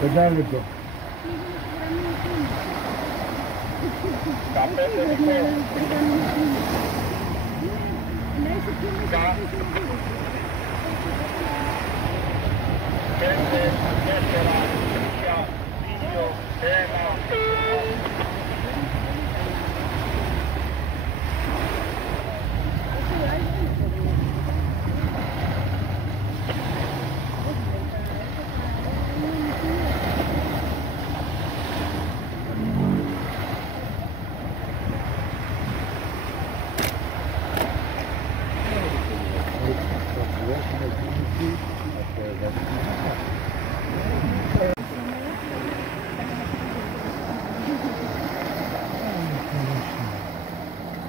Πεντάλεπτο.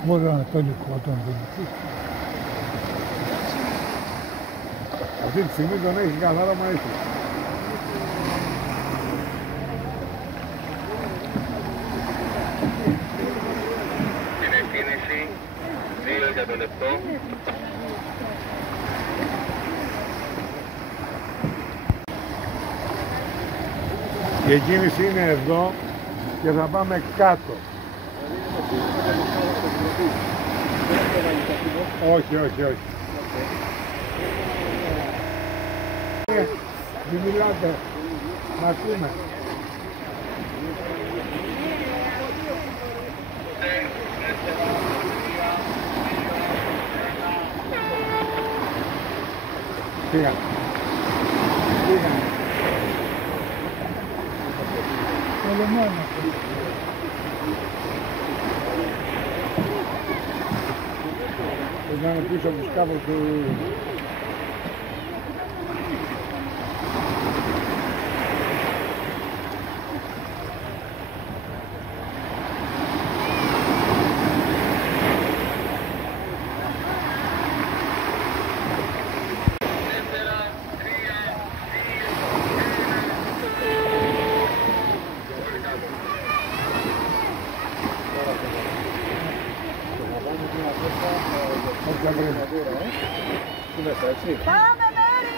Βορειοανατολικό τον Βενιτσί. Αυτή τη στιγμή τον έχει καθαρά μαΐσιο. Είναι κίνηση 2 για το λεπτό. Η κίνηση είναι εδώ και θα πάμε κάτω. Όχι, όχι, όχι. Μην μιλάτε, να ακούμε. Πήγανε. Πήγανε. Ολομόνο. Πήγανε πίσω από τους κάπου του... Πάμε, Μέρη!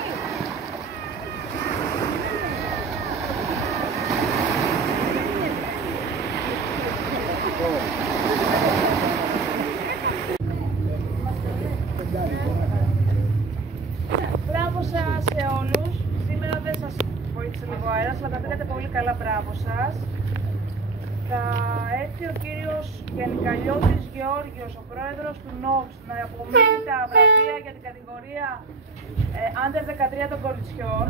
Μπράβο σας σε όλους. Σήμερα δεν σας βοήθησε λίγο αέρας, αλλά τα πήγατε πολύ καλά. Μπράβο σας. Θα έρθει ο κύριος Γιαννικαλιώτης Γεώργιος, ο πρόεδρος του ΝΟΒΣ, να απομείνει τα βραβεία για την κατηγορία Under 13 των κοριτσιών.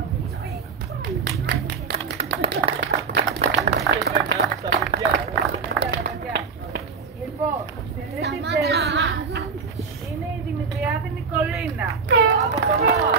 Λοιπόν, στην τρίτη θέση είναι η Δημητριάδη Νικολίνα από το ΝΟΑ.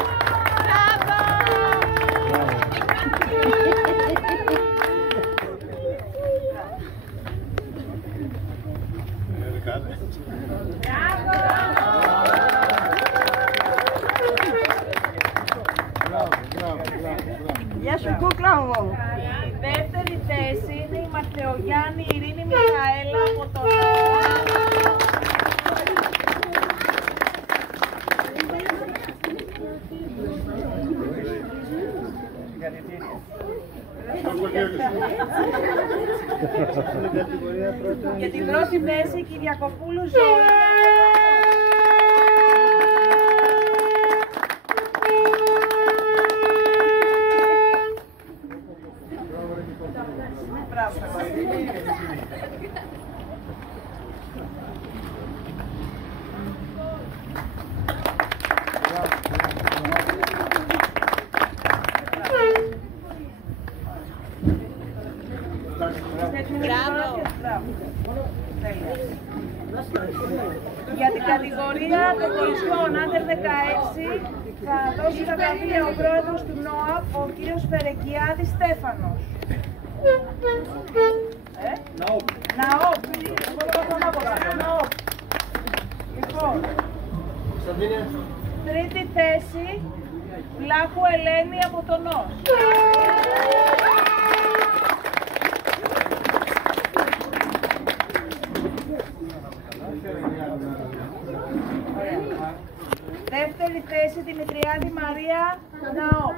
Γεια σου, κούκλα μου. Η δεύτερη θέση είναι η Μαθεογιάννη Ειρήνη Μιχαέλα από το Για την πρώτη θέση η Κυριακοπούλου Ζωή. Για την κατηγορία των κοριτσιών Under 16 θα δώσει τα βραβεία ο πρόεδρος του ΝΟΑΠ, ο κύριος Φερεκιάδης Στέφανος. Ναόπ. Εγώ το έχω Ναόπ. Λοιπόν, τρίτη θέση, Βλάχου Ελένη από το ΝΟΣ. Δεύτερη θέση, Δημητριάδη Μαρία Ναό.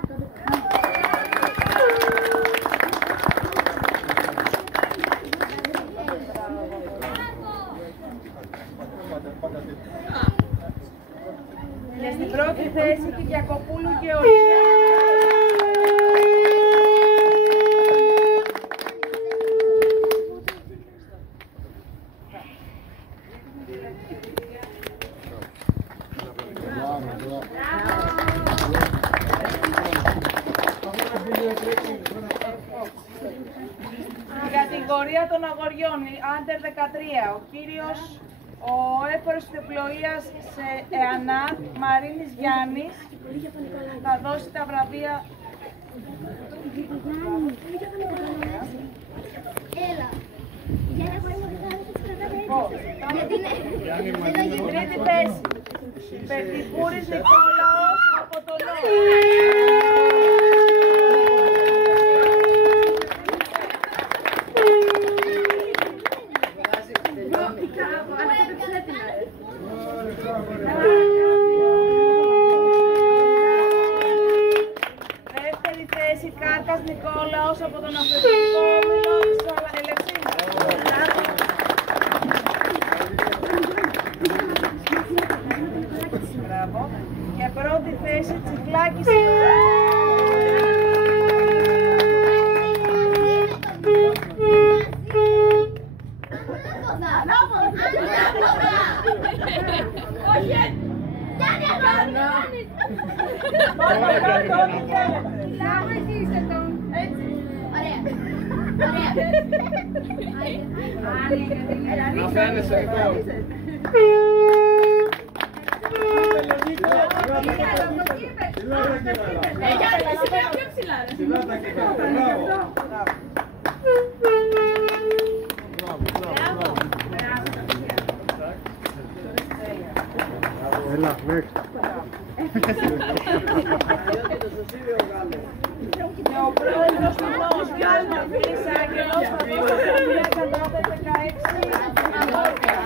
κατηγορία των αγοριών, Under 13, ο κύριος, ο έφορος της τεπλοείας σε ΕΑΝΑΤ, Μαρίνης Γιάννης, θα δώσει τα βραβεία. Τρίτη θέση, Πετικούρης Νικόλαος από το Νότο. Δεύτερη θέση, Κάρκας Νικόλαος από τον Αθλητικό Όμιλο Ελευσίνα. Μπράβο. Και πρώτη θέση, Τσικλάκης Να φαίνεσαι λοιπόν. Έλα, μέχρι. Και ο πρόεδρος του ΝΟΣ, Γιάννης Μορφής Άγγελος, θα δώσει τα βραβεία κατώτερ 16 αγόρια.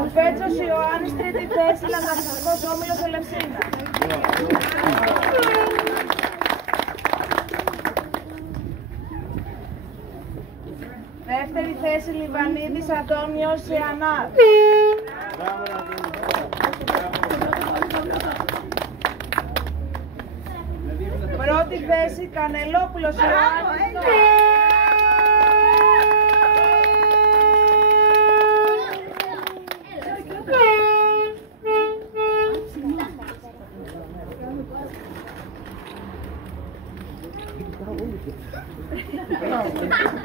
Ο Πέτσος Ιωάννης, τρίτη θέση, Λαγκαδιστικός Όμιλος Ελευσίνα. Δεύτερη θέση, Λιβανίδης Αντώνιος σε ΑΝΑΤ. Πρώτη θέση, Κανελόπουλος Ιωάννης.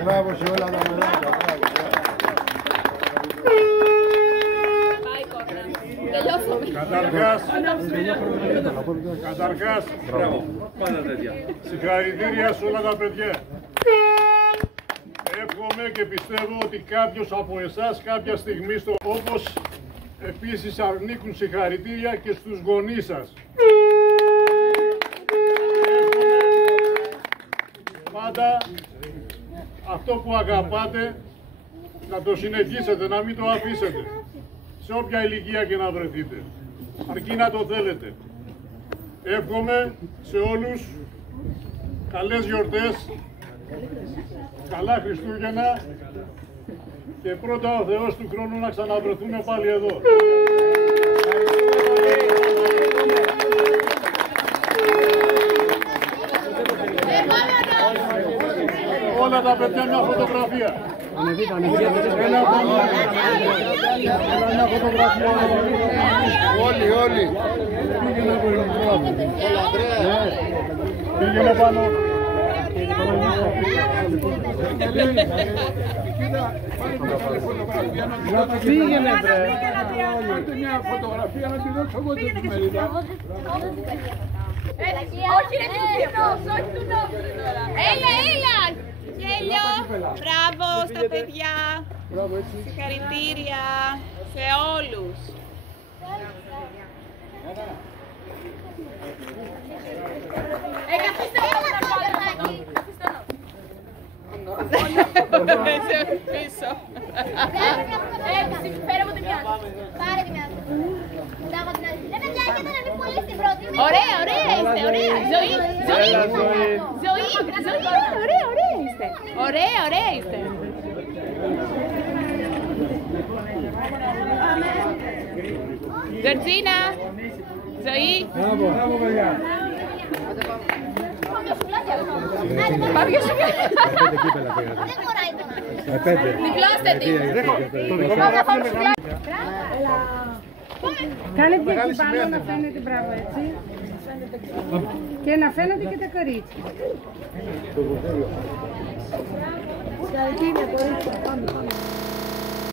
Μπράβο σε όλα τα μελάκια. Καταρχάς, συγχαρητήρια σε όλα τα παιδιά. Εύχομαι και πιστεύω ότι κάποιος από εσάς κάποια στιγμή όπως επίσης ανήκουν συγχαρητήρια και στους γονείς σας. Πάντα αυτό που αγαπάτε να το συνεχίσετε, να μην το αφήσετε. Σε όποια ηλικία και να βρεθείτε. Αρκεί να το θέλετε. Εύχομαι σε όλους καλές γιορτές, καλά Χριστούγεννα και πρώτα ο Θεός του χρόνου να ξαναβρεθούμε πάλι εδώ. Όλα τα παιδιά μια φωτογραφία. Μια φωτογραφία. Όλοι. Πήγαινε πάνω. Πήγαινε βρε. Πάρτε μια φωτογραφία να τη δώσω εγώ την ημερίδα. Όχι ρε του όχι του νόμου τώρα. Έλα. Γέλιο. Μπράβο στα παιδιά. Συγχαρητήρια σε όλους. Καθίστε πίσω. Φέρε μου τη μια. Πάρε τη μια. Ρε παιδιά, και να μην πολύ στην πρώτη. Ωραία είστε, ωραία. Ζωή, ωραία είστε. Ωραία είστε. Τζορτζίνα, Ζωή. Μπράβο παιδιά. Πάμε για σουβλάκια. Δεν χωράει το Διπλώστε τη. Κάνε και εκεί πάνω να φαίνεται, μπράβο, έτσι. Και να φαίνονται και τα κορίτσια. Συγχαρητήρια, κορίτσια. Πάμε.